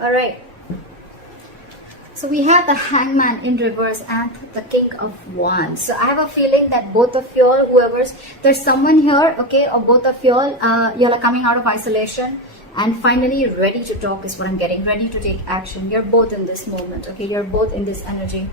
All right. So we have the Hangman in reverse and the King of Wands. So I have a feeling that both of y'all, there's someone here, okay, or both of y'all, y'all are coming out of isolation and finally ready to talk is what I'm getting, ready to take action. You're both in this moment, okay, you're both in this energy.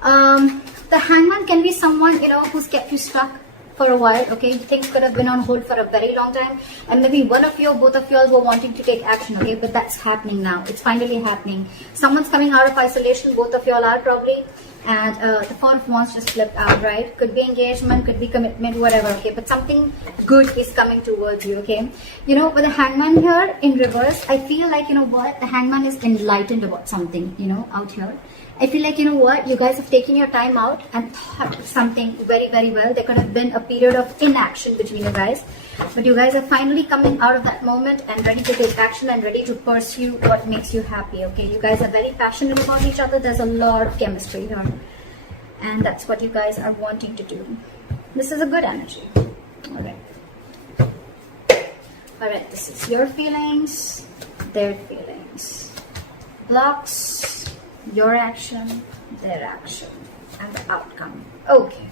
The Hangman can be someone, who's kept you stuck for a while, okay? Things could have been on hold for a very long time, and maybe one of you or both of you were wanting to take action, okay? But that's happening now. It's finally happening. Someone's coming out of isolation, both of y'all are probably, and the Four of Wands just flipped out, right? Could be engagement, could be commitment, whatever, okay? But something good is coming towards you, okay? With the Hangman here in reverse, I feel like, the Hangman is enlightened about something, out here. I feel like, you guys have taken your time out and thought something very, very well. There could have been a period of inaction between you guys. But you guys are finally coming out of that moment and ready to take action and ready to pursue what makes you happy, okay? You guys are very passionate about each other. There's a lot of chemistry here. And that's what you guys are wanting to do. This is a good energy. All right. All right, this is your feelings, their feelings. Blocks. Your action, their action, and the outcome. Okay.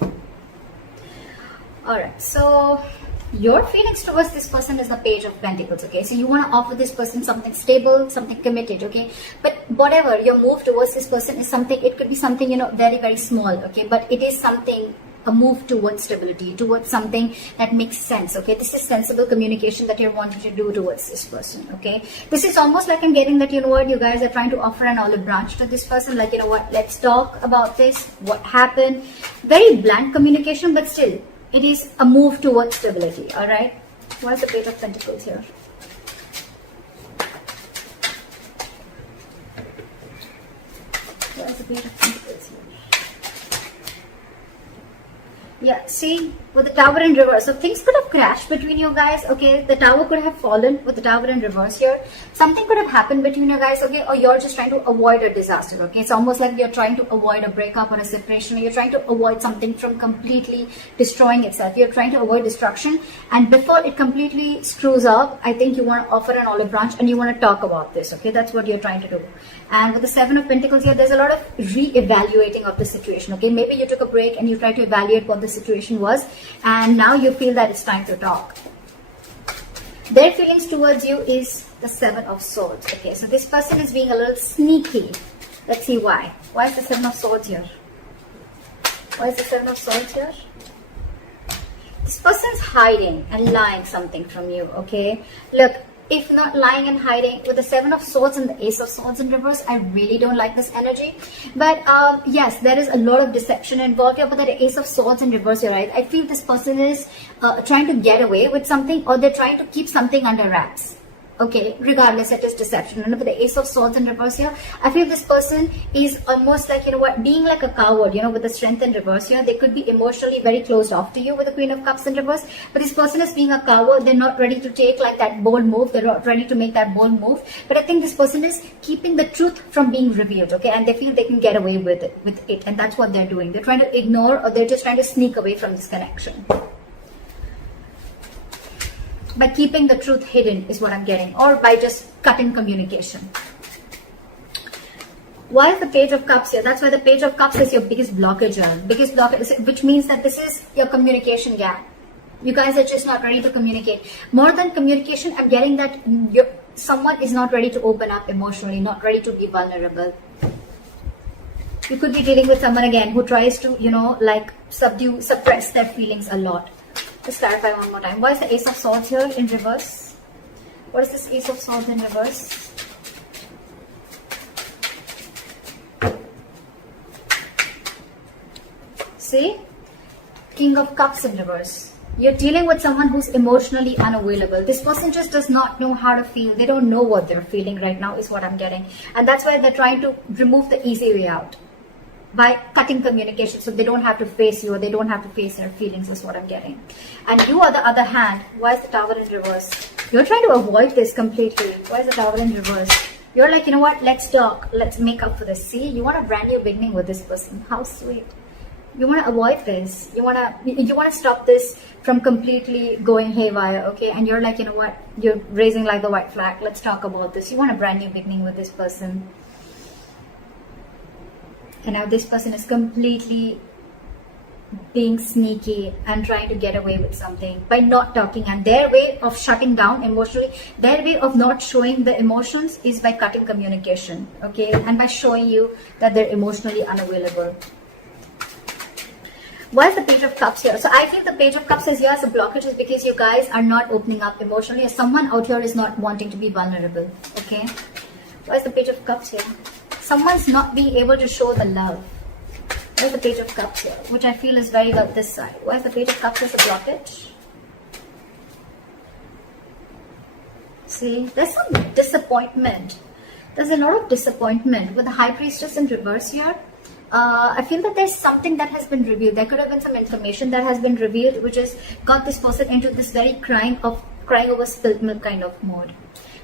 Alright, so your feelings towards this person is the Page of Pentacles, okay? So you want to offer this person something stable, something committed, okay? But whatever your move towards this person is something, it could be something, very, very small, okay? But it is something, a move towards stability, towards something that makes sense, okay? This is sensible communication that you're wanting to do towards this person, okay? This is almost like I'm getting that, you guys are trying to offer an olive branch to this person, like, let's talk about this, what happened. Very blunt communication, but still, it is a move towards stability, all right? What's the Page of Pentacles here? What's the Page of Pentacles here? Yeah, see, with the Tower in reverse, so things could have crashed between you guys, okay? The Tower could have fallen with the Tower in reverse here. Something could have happened between you guys, okay? Or you're just trying to avoid a disaster, okay? It's almost like you're trying to avoid a breakup or a separation, or you're trying to avoid something from completely destroying itself. You're trying to avoid destruction, and before it completely screws up, I think you want to offer an olive branch and you want to talk about this, okay? That's what you're trying to do. And with the Seven of Pentacles here, there's a lot of re-evaluating of the situation, okay? Maybe you took a break and you tried to evaluate what the situation was, and now you feel that it's time to talk. Their feelings towards you is the Seven of Swords, okay? So this person is being a little sneaky. Let's see why. Why is the Seven of Swords here? Why is the Seven of Swords here? This person's hiding and lying something from you, okay? Look, if not lying and hiding, with the Seven of Swords and the Ace of Swords in reverse, I really don't like this energy. But yes, there is a lot of deception involved here. But the Ace of Swords in reverse, you're right. I feel this person is trying to get away with something, or they're trying to keep something under wraps. Okay, regardless, it is deception. And with the Ace of Swords in reverse here, I feel this person is almost like, being like a coward, with the Strength in reverse here. They could be emotionally very closed off to you with the Queen of Cups in reverse. But this person is being a coward. They're not ready to take like that bold move. They're not ready to make that bold move. But I think this person is keeping the truth from being revealed, okay? And they feel they can get away with it. And that's what they're doing. They're trying to ignore, or they're just trying to sneak away from this connection. By keeping the truth hidden is what I'm getting, or by just cutting communication. Why is the Page of Cups here? That's why the Page of Cups is your biggest blockage, which means that this is your communication gap. You guys are just not ready to communicate. More than communication, I'm getting that someone is not ready to open up emotionally, not ready to be vulnerable. You could be dealing with someone again who tries to, suppress their feelings a lot. Let's clarify one more time. Why is the Ace of Swords here in reverse? What is this Ace of Swords in reverse? See? King of Cups in reverse. You're dealing with someone who's emotionally unavailable. This person just does not know how to feel. They don't know what they're feeling right now is what I'm getting. And that's why they're trying to remove the easy way out. By cutting communication, so they don't have to face you, or they don't have to face their feelings is what I'm getting. And you, on the other hand, why is the Tower in reverse? You're trying to avoid this completely. Why is the Tower in reverse? You're like, let's talk, let's make up for this. See, you want a brand new beginning with this person. How sweet. You want to avoid this. You want to stop this from completely going haywire, okay? And you're like, you know what? You're raising like the white flag. Let's talk about this. You want a brand new beginning with this person. And now this person is completely being sneaky and trying to get away with something by not talking, and their way of shutting down emotionally, their way of not showing the emotions is by cutting communication, okay, and by showing you that they're emotionally unavailable. Why is the Page of Cups here? So I feel the Page of Cups is here as a blockage is because you guys are not opening up emotionally, or someone out here is not wanting to be vulnerable, okay? Why is the Page of Cups here? Someone's not being able to show the love. Where's the Page of Cups here? Which I feel is very good this side. Why is the Page of Cups as a blockage? See, there's some disappointment. There's a lot of disappointment with the High Priestess in reverse here. I feel that there's something that has been revealed. There could have been some information that has been revealed, which has got this person into this very crying over spilled milk kind of mode.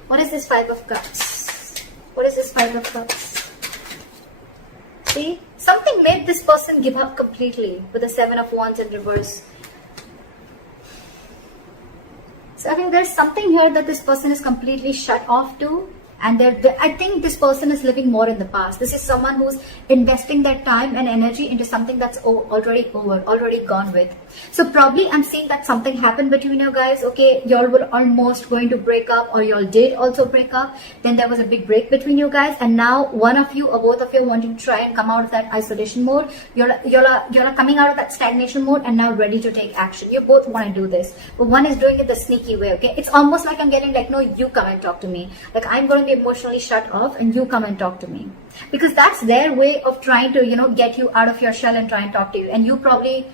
What is this Five of Cups? What is this Five of Cups? See, something made this person give up completely with the Seven of Wands in reverse. So I think there's something here that this person is completely shut off to. And I think this person is living more in the past. This is someone who's investing their time and energy into something that's already over, already gone with. So probably I'm seeing that something happened between you guys. Okay, y'all were almost going to break up, or y'all did also break up. Then there was a big break between you guys. And now one of you or both of you wanting to try and come out of that isolation mode. You're coming out of that stagnation mode and now ready to take action. You both want to do this. But one is doing it the sneaky way, okay? It's almost like I'm getting like, no, you come and talk to me. Like I'm going to be emotionally shut off and you come and talk to me, because that's their way of trying to, you know, get you out of your shell and try and talk to you. And you probably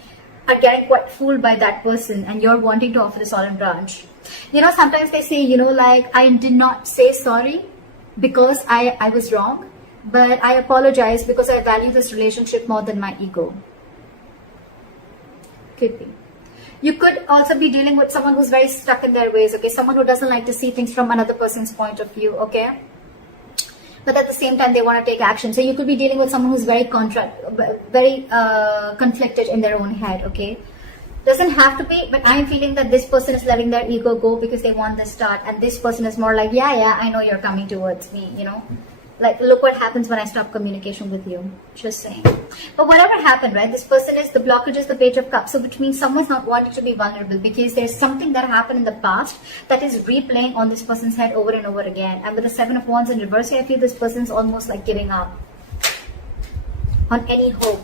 are getting quite fooled by that person, and you're wanting to offer this olive branch. You know, sometimes they say, you know, like, I did not say sorry because I was wrong, but I apologize because I value this relationship more than my ego. Could be. You could also be dealing with someone who's very stuck in their ways, okay? Someone who doesn't like to see things from another person's point of view, okay? But at the same time, they want to take action. So you could be dealing with someone who's very conflicted in their own head, okay? Doesn't have to be, but I'm feeling that this person is letting their ego go because they want the start. And this person is more like, yeah, I know you're coming towards me, you know? Like, look what happens when I stop communication with you. Just saying. But whatever happened, right? This person is, the blockage is the Page of Cups. So which means someone's not wanting to be vulnerable because there's something that happened in the past that is replaying on this person's head over and over again. And with the Seven of Wands in reverse, I feel this person's almost like giving up on any hope.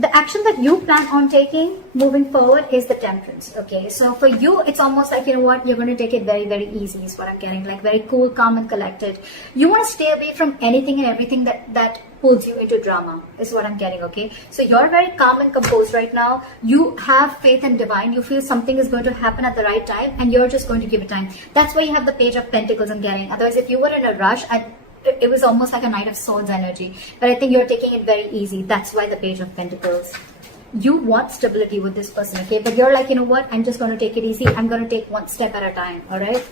The action that you plan on taking moving forward is the Temperance, okay? So for you, it's almost like, you know what, you're going to take it very, very easy is what I'm getting, like very cool, calm and collected. You want to stay away from anything and everything that pulls you into drama is what I'm getting, okay? So you're very calm and composed right now. You have faith in divine. You feel something is going to happen at the right time and you're just going to give it time. That's why you have the Page of Pentacles I'm getting. Otherwise, if you were in a rush, it was almost like a Knight of Swords energy. But I think you're taking it very easy. That's why the Page of Pentacles. You want stability with this person, okay? But you're like, you know what? I'm just going to take it easy. I'm going to take one step at a time, all right?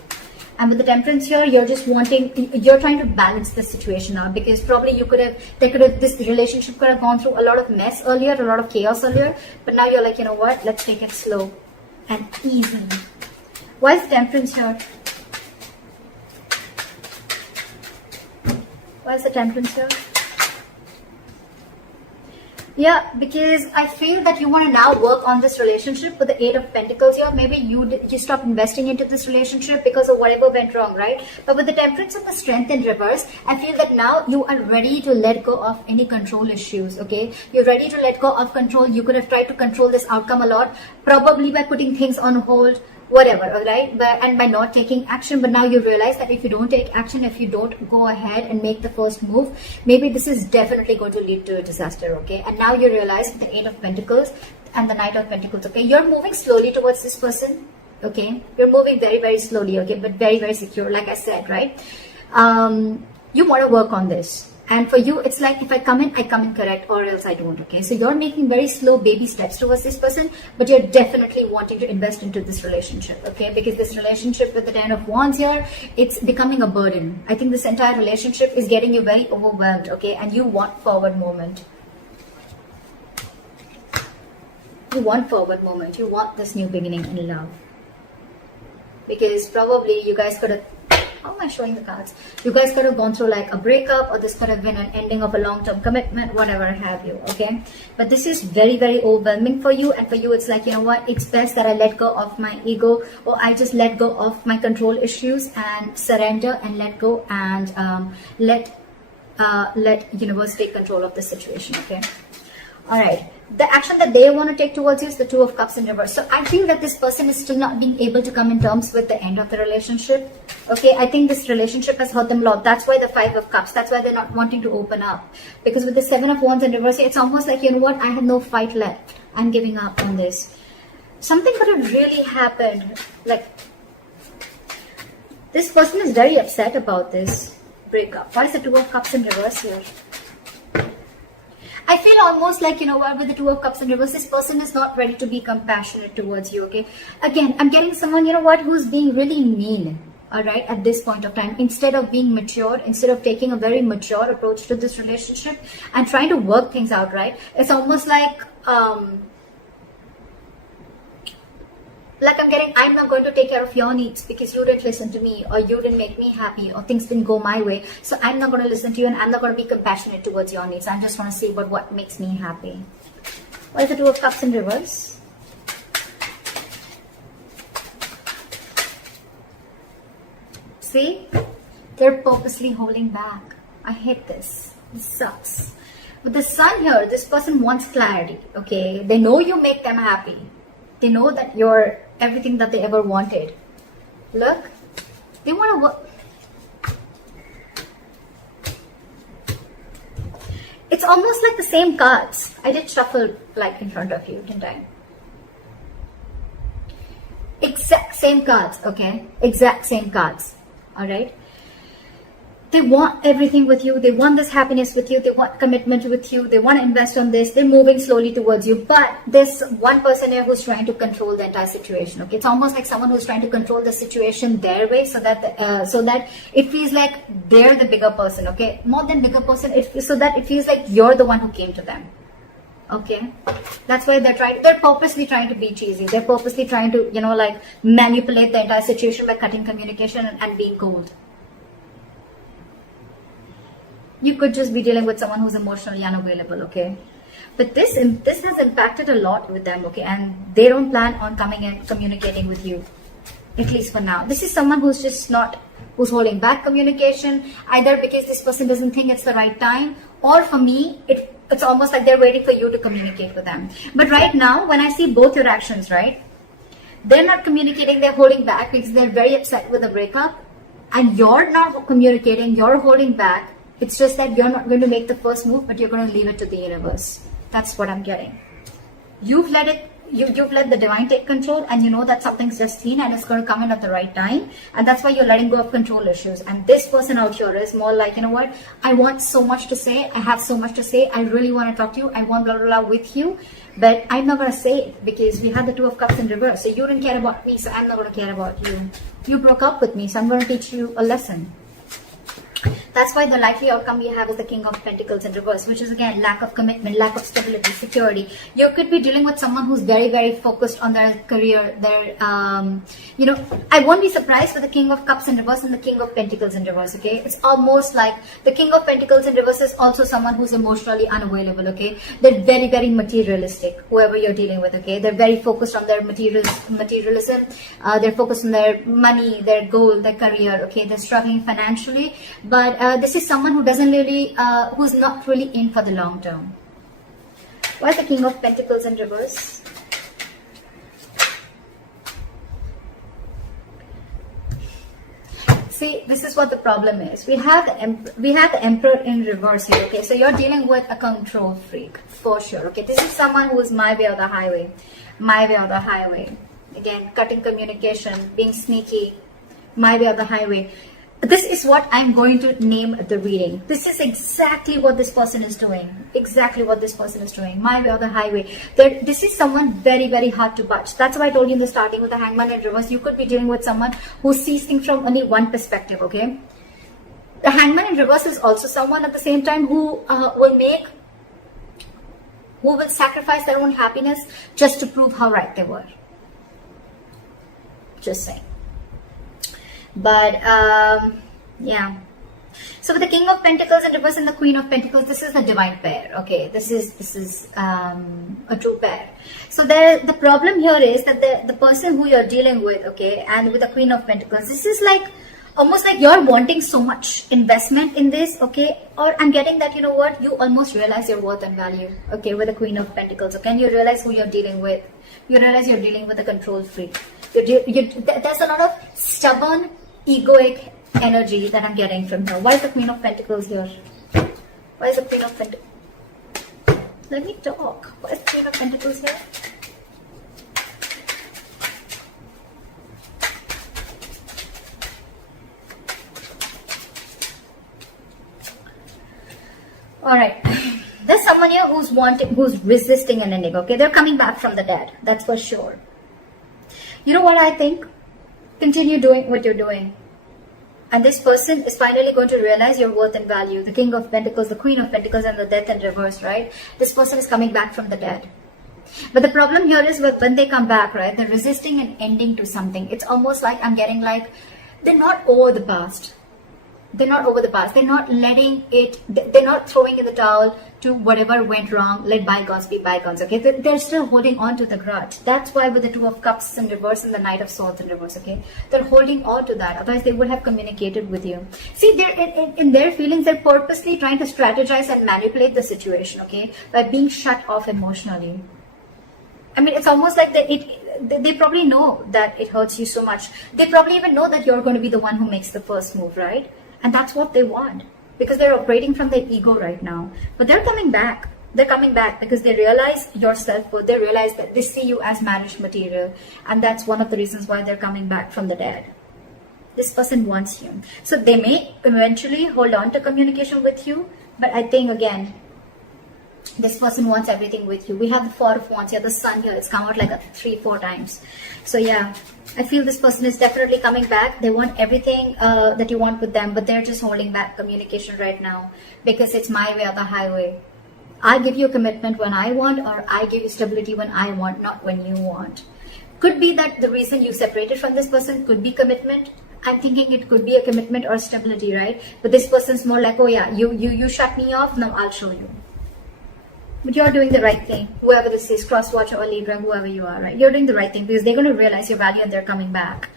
And with the Temperance here, you're trying to balance the situation out, because probably this relationship could have gone through a lot of mess earlier, a lot of chaos earlier. But now you're like, you know what? Let's take it slow and easy. Why is Temperance here? Why is the Temperance here? Yeah, because I feel that you want to now work on this relationship with the Eight of Pentacles here. Maybe you stopped investing into this relationship because of whatever went wrong, right? But with the Temperance and the Strength in reverse, I feel that now you are ready to let go of any control issues, okay? You're ready to let go of control. You could have tried to control this outcome a lot, probably by putting things on hold, whatever, all right, and by not taking action. But now you realize that if you don't take action, if you don't go ahead and make the first move, maybe this is definitely going to lead to a disaster, okay? And now you realize with the Eight of Pentacles and the Knight of Pentacles, okay, you're moving slowly towards this person, okay? You're moving very, very slowly, okay, but very, very secure, like I said, right? You want to work on this. And for you, it's like, if I come in correct, or else I don't, okay? So you're making very slow baby steps towards this person, but you're definitely wanting to invest into this relationship, okay? Because this relationship with the Ten of Wands here, it's becoming a burden. I think this entire relationship is getting you very overwhelmed, okay? And you want forward movement. You want forward movement. You want this new beginning in love. Because probably you guys could have, how am I showing the cards? You guys could have gone through like a breakup, or this could have been an ending of a long-term commitment, whatever have you, okay? But this is very, very overwhelming for you. And for you, it's like, you know what? It's best that I let go of my ego, or I just let go of my control issues and surrender and let go, and let universe take control of the situation, okay? All right. The action that they want to take towards you is the Two of Cups in reverse. So I feel that this person is still not being able to come in terms with the end of the relationship. Okay, I think this relationship has hurt them a lot. That's why the Five of Cups. That's why they're not wanting to open up. Because with the Seven of Wands in reverse, it's almost like, you know what, I have no fight left. I'm giving up on this. Something could have really happened. Like, this person is very upset about this breakup. Why is the Two of Cups in reverse here? I feel almost like, you know what, with the Two of Cups in reverse, this person is not ready to be compassionate towards you, okay? Again, I'm getting someone, you know what, who's being really mean, all right, at this point of time. Instead of being mature, instead of taking a very mature approach to this relationship and trying to work things out, right? It's almost like I'm getting, I'm not going to take care of your needs because you didn't listen to me, or you didn't make me happy, or things didn't go my way. So I'm not going to listen to you, and I'm not going to be compassionate towards your needs. I just want to see what makes me happy. What is the Two of Cups in reverse? See? They're purposely holding back. I hate this. This sucks. With the Sun here, this person wants clarity, okay? They know you make them happy. They know that you're everything that they ever wanted. Look, they want to work. It's almost like the same cards. I did shuffle like in front of you, didn't I? Exact same cards, okay? Exact same cards, all right? They want everything with you. They want this happiness with you. They want commitment with you. They want to invest on this. They're moving slowly towards you. But there's one person here who's trying to control the entire situation. Okay, it's almost like someone who's trying to control the situation their way, so that it feels like they're the bigger person. Okay, more than bigger person, so that it feels like you're the one who came to them. Okay, that's why they're purposely trying to be cheesy. They're purposely trying to, you know, like manipulate the entire situation by cutting communication and being cold. You could just be dealing with someone who's emotionally unavailable, okay? But this has impacted a lot with them, okay? And they don't plan on coming and communicating with you, at least for now. This is someone who's just who's holding back communication, either because this person doesn't think it's the right time, or for me, it's almost like they're waiting for you to communicate with them. But right now, when I see both your actions, right? They're not communicating, they're holding back because they're very upset with the breakup, and you're not communicating, you're holding back. It's just that you're not going to make the first move, but you're going to leave it to the universe. That's what I'm getting. You've let the divine take control, and you know that something's just seen and it's going to come in at the right time. And that's why you're letting go of control issues. And this person out here is more like, you know what? I want so much to say. I have so much to say. I really want to talk to you. I want blah, blah, blah with you. But I'm not going to say it because we had the Two of Cups in reverse. So you didn't care about me, so I'm not going to care about you. You broke up with me, so I'm going to teach you a lesson. That's why the likely outcome we have is the King of Pentacles in reverse, which is again lack of commitment, lack of stability, security. You could be dealing with someone who's very, very focused on their career, you know, I won't be surprised with the King of Cups in reverse and the King of Pentacles in reverse, okay? It's almost like the King of Pentacles in reverse is also someone who's emotionally unavailable, okay? They're very, very materialistic, whoever you're dealing with, okay? They're very focused on their materialism. They're focused on their money, their goal, their career, okay? They're struggling financially, but this is someone who doesn't really, who's not really in for the long term. Why is the King of Pentacles in reverse? See, this is what the problem is. We have the Emperor in reverse here. Okay, so you're dealing with a control freak for sure. Okay, this is someone who is my way or the highway, my way or the highway. Again, cutting communication, being sneaky, my way or the highway. This is what I'm going to name the reading. This is exactly what this person is doing. Exactly what this person is doing. My way or the highway. This is someone very, very hard to budge. That's why I told you in the starting with the Hangman in reverse. You could be dealing with someone who sees things from only one perspective, okay? The Hangman in reverse is also someone at the same time who who will sacrifice their own happiness just to prove how right they were. Just saying. But yeah. So with the King of Pentacles in reverse and the Queen of Pentacles, this is the divine pair. Okay, this is a true pair. So the problem here is that the person who you're dealing with, okay, and with the Queen of Pentacles, this is like almost like you're wanting so much investment in this, okay, or I'm getting that, you know what, you almost realize your worth and value, okay, with the Queen of Pentacles, okay, and you realize who you're dealing with. You realize you're dealing with a control freak. There's a lot of stubborn, egoic energy that I'm getting from her. Why is the Queen of Pentacles here? Why is the Queen of Pentacles? Let me talk. Why is the Queen of Pentacles here? Alright. There's someone here who's resisting an ending, okay? They're coming back from the dead. That's for sure. You know what I think? Continue doing what you're doing. And this person is finally going to realize your worth and value. The King of Pentacles, the Queen of Pentacles, and the Death in reverse, right? This person is coming back from the dead. But the problem here is when they come back, right? They're resisting an ending to something. It's almost like I'm getting like, they're not over the past. They're not over the past. They're not letting it, they're not throwing in the towel to whatever went wrong. Let bygones be bygones, okay? They're still holding on to the grudge. That's why with the Two of Cups in reverse and the Knight of Swords in reverse, okay? They're holding on to that. Otherwise, they would have communicated with you. See, they're in their feelings, they're purposely trying to strategize and manipulate the situation, okay? By being shut off emotionally. I mean, it's almost like they probably know that it hurts you so much. They probably even know that you're going to be the one who makes the first move, right? And that's what they want, because they're operating from their ego right now. But they're coming back. They're coming back because they realize your self-worth. They realize that they see you as marriage material. And that's one of the reasons why they're coming back from the dead. This person wants you. So they may eventually hold on to communication with you. But I think, again, this person wants everything with you. We have the Four of Wands here, the Sun here. It's come out like 3-4 times. So yeah, I feel this person is definitely coming back. They want everything that you want with them, but they're just holding back communication right now because it's my way or the highway. I give you a commitment when I want, or I give you stability when I want, not when you want. Could be that the reason you separated from this person could be commitment. I'm thinking it could be a commitment or stability, right? But this person's more like, oh yeah, you shut me off, now I'll show you. But you're doing the right thing. Whoever this is, cross-watcher or Libra, whoever you are, right? You're doing the right thing because they're going to realize your value and they're coming back.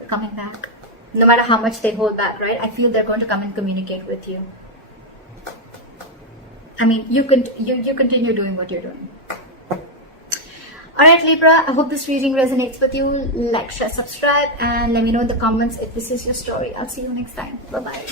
They're coming back. No matter how much they hold back, right? I feel they're going to come and communicate with you. I mean, you continue doing what you're doing. Alright, Libra, I hope this reading resonates with you. Like, share, subscribe, and let me know in the comments if this is your story. I'll see you next time. Bye-bye.